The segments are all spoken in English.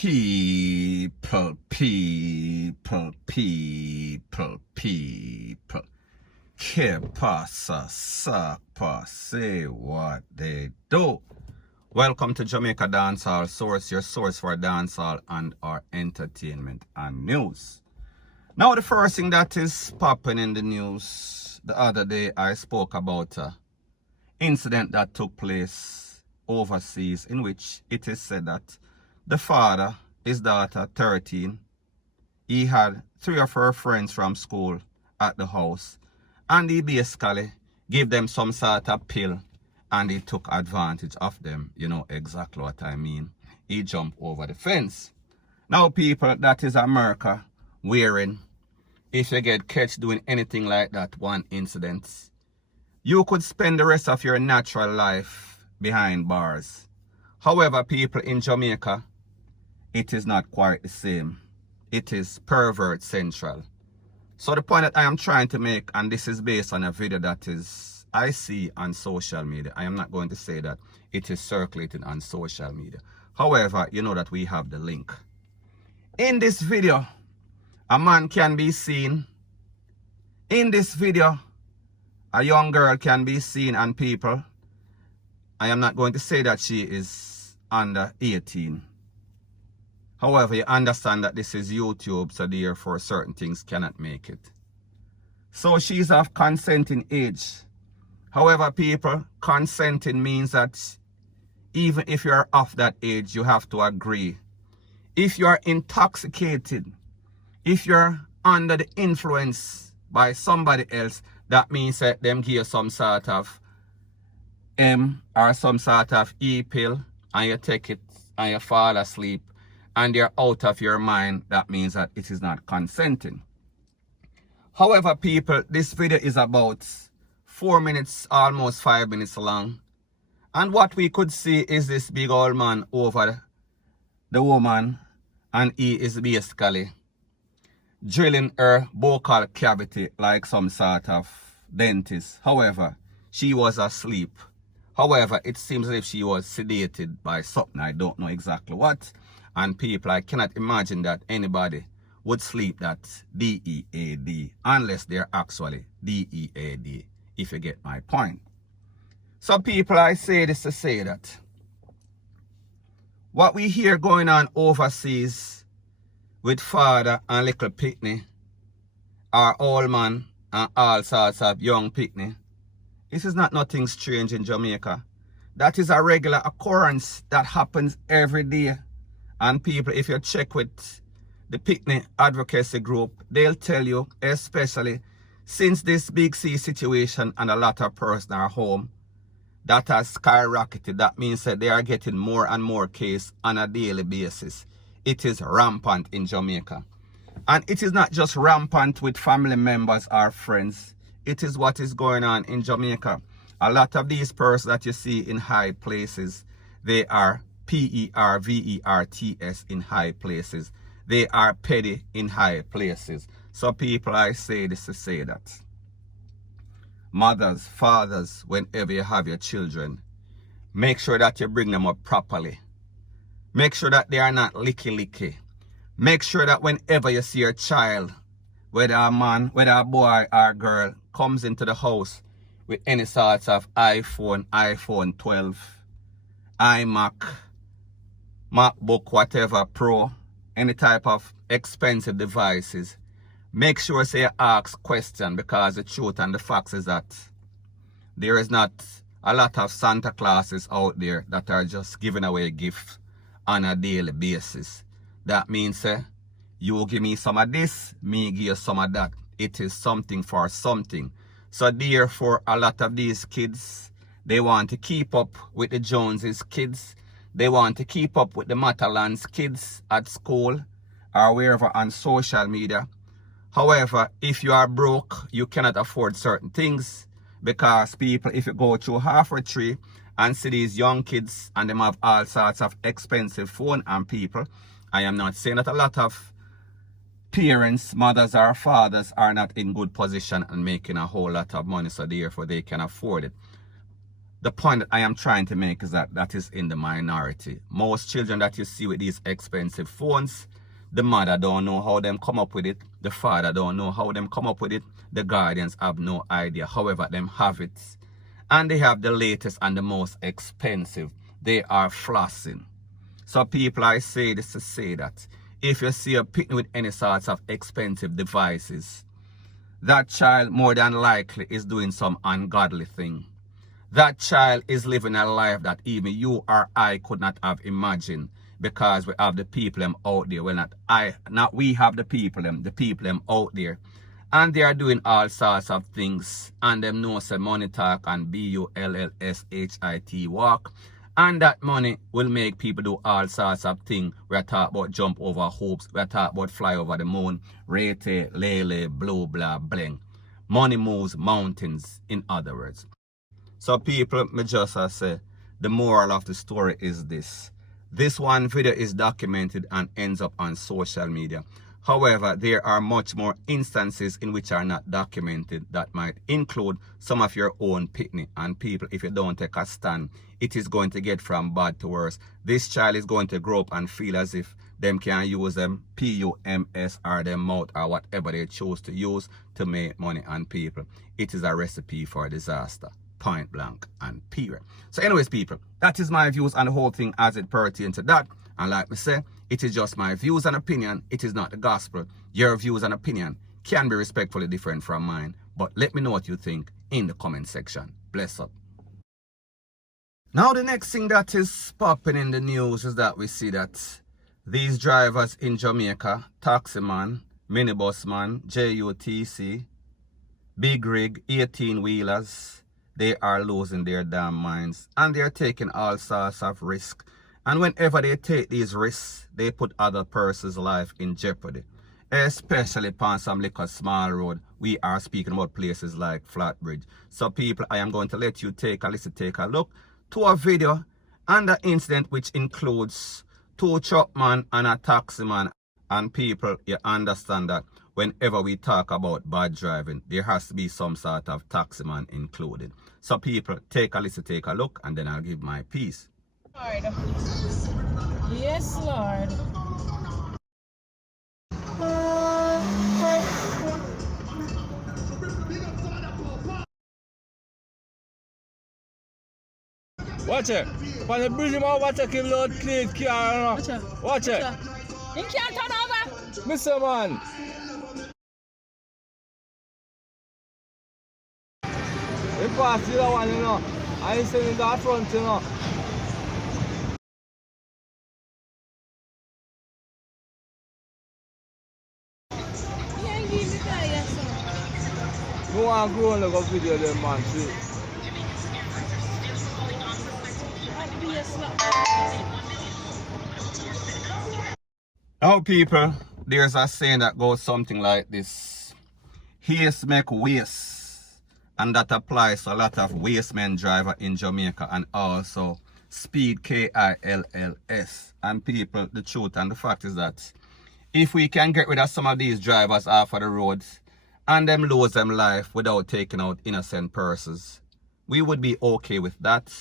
People. Que pasa, sapa, say what they do. Welcome to Jamaica Dancehall Source, your source for dancehall and our entertainment and news. Now, the first thing that is popping in the news, the other day I spoke about an incident that took place overseas in which it is said that the father, his daughter, 13, he had 3 or 4 friends from school at the house, and he basically gave them some sort of pill and he took advantage of them. You know exactly what I mean. He jumped over the fence. Now, people, that is America wherein if you get catch doing anything like that, one incident, you could spend the rest of your natural life behind bars. However, people, in Jamaica, it is not quite the same. It is pervert central. So the point that I am trying to make, and this is based on a video that is I see on social media. I am not going to say that it is circulating on social media. However, you know that we have the link. In this video, a man can be seen. In this video, a young girl can be seen, and people, I am not going to say that she is under 18. However, you understand that this is YouTube, so therefore certain things cannot make it. So she's of consenting age. However, people, consenting means that even if you're of that age, you have to agree. If you're intoxicated, if you're under the influence by somebody else, that means that them give you some sort of M or some sort of E pill, and you take it and you fall asleep, and you're out of your mind, that means that it is not consenting. However, people, this video is about 4 minutes, almost 5 minutes long. And what we could see is this big old man over the woman, and he is basically drilling her vocal cavity like some sort of dentist. However, she was asleep. However, it seems as if she was sedated by something. I don't know exactly what. And people, I cannot imagine that anybody would sleep that DEAD unless they're actually DEAD, if you get my point. So people, I say this to say that what we hear going on overseas with father and little picnic, or old man and all sorts of young picnic, this is not nothing strange in Jamaica. That is a regular occurrence that happens every day. And people, if you check with the picnic advocacy group, they'll tell you, especially since this Big C situation and a lot of persons are home, that has skyrocketed. That means that they are getting more and more cases on a daily basis. It is rampant in Jamaica. And it is not just rampant with family members or friends. It is what is going on in Jamaica. A lot of these persons that you see in high places, they are PERVERTS in high places. They are petty in high places. So people, I say this to say that mothers, fathers, whenever you have your children, make sure that you bring them up properly. Make sure that they are not licky. Make sure that whenever you see your child, whether a man, whether a boy or girl, comes into the house with any sorts of iPhone, iPhone 12, iMac, MacBook, whatever, Pro, any type of expensive devices, make sure you ask questions, because the truth and the facts is that there is not a lot of Santa Clauses out there that are just giving away gifts on a daily basis. That means you give me some of this, me give you some of that. It is something for something. So therefore, a lot of these kids, they want to keep up with the Joneses kids. They want to keep up with the Matalan's kids at school or wherever on social media. However, if you are broke, you cannot afford certain things, because people, if you go through half a tree and see these young kids and them have all sorts of expensive phone, and people, I am not saying that a lot of parents, mothers or fathers are not in good position and making a whole lot of money, so therefore they can afford it. The point that I am trying to make is that that is in the minority. Most children that you see with these expensive phones, the mother don't know how them come up with it. The father don't know how them come up with it. The guardians have no idea. However, them have it. And they have the latest and the most expensive. They are flossing. So people, I say this to say that if you see a picnic with any sorts of expensive devices, that child more than likely is doing some ungodly thing. That child is living a life that even you or I could not have imagined, because we have the people them out there. Well, not we have the people them out there. And they are doing all sorts of things. And them know say money talk and BULLSHIT walk. And that money will make people do all sorts of things. We're talking about jump over hoops. We're talking about fly over the moon. Rete, lele, blue, blah, bling. Money moves mountains, in other words. So people, me just say, the moral of the story is this. This one video is documented and ends up on social media. However, there are much more instances in which are not documented that might include some of your own picnic. And people, if you don't take a stand, it is going to get from bad to worse. This child is going to grow up and feel as if them can use them PUMS or them mouth or whatever they choose to use to make money on people. It is a recipe for disaster. Point blank and period. So anyways, people, that is my views on the whole thing as it pertains to that. And like me say, it is just my views and opinion. It is not the gospel. Your views and opinion can be respectfully different from mine. But let me know what you think in the comment section. Bless up. Now the next thing that is popping in the news is that we see that these drivers in Jamaica, taximan, minibusman, JUTC, big rig, 18-wheelers, they are losing their damn minds. And they are taking all sorts of risks. And whenever they take these risks, they put other person's life in jeopardy. Especially upon some little small road. We are speaking about places like Flatbridge. So people, I am going to let you take a look to a video and the incident which includes 2 truckmen and a taximan. And people, you understand that whenever we talk about bad driving, there has to be some sort of taximan included. So people, take a look, and then I'll give my piece. Lord. Yes, Lord. Watch it. When the bridge over, watch it, Lord, clean car. Watch it. You can't turn over. Mr. Man. We pass the other one, you know. I send in the front, you know. Go on, go on, look up video them, man. See. Now people, there's a saying that goes something like this. Haste make waste. And that applies to a lot of wastemen driver in Jamaica and also speed KILLS. And people, the truth and the fact is that if we can get rid of some of these drivers off of the roads and them lose them life without taking out innocent persons, we would be okay with that.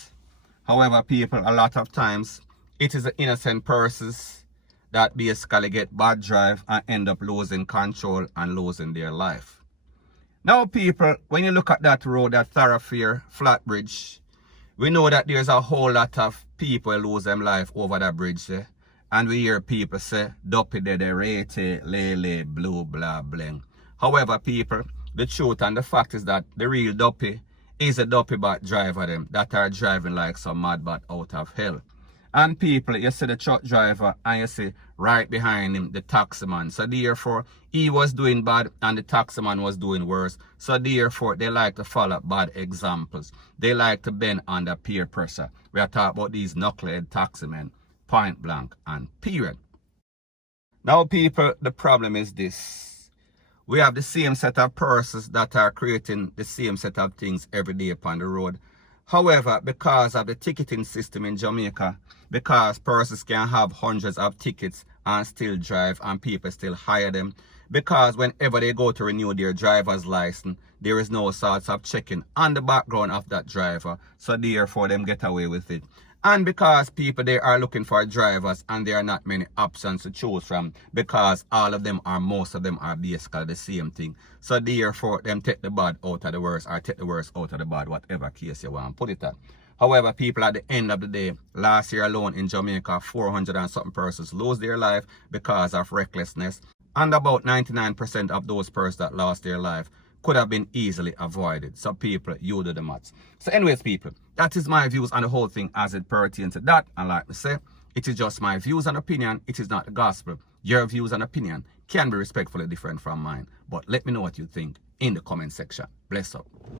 However, people, a lot of times it is the innocent persons that basically get bad drive and end up losing control and losing their life. Now people, when you look at that road, that thoroughfare, Flatbridge, we know that there's a whole lot of people lose them life over that bridge there. And we hear people say, Duppy de rete, lele, blue, blah, bling. However, people, the truth and the fact is that the real Duppy is a Duppy bat driver them that are driving like some mad bat out of hell. And people, you see the truck driver and you see right behind him the taximan. So therefore, he was doing bad and the taximan was doing worse. So therefore, they like to follow bad examples. They like to bend under peer pressure. We are talking about these knucklehead taximen, point blank and period. Now people, the problem is this. We have the same set of persons that are creating the same set of things every day upon the road. However, because of the ticketing system in Jamaica, because persons can have hundreds of tickets and still drive and people still hire them, because whenever they go to renew their driver's license, there is no sorts of checking on the background of that driver, so therefore them get away with it. And because people, they are looking for drivers and there are not many options to choose from, because all of them or most of them are basically the same thing. So therefore them take the bad out of the worst or take the worst out of the bad, whatever case you want to put it at. However, people, at the end of the day, last year alone in Jamaica, 400 and something persons lose their life because of recklessness. And about 99% of those persons that lost their life could have been easily avoided. So people, you do the maths. So anyways, people, that is my views on the whole thing as it pertains to that. And like I say, it is just my views and opinion. It is not the gospel. Your views and opinion can be respectfully different from mine. But let me know what you think in the comment section. Bless up.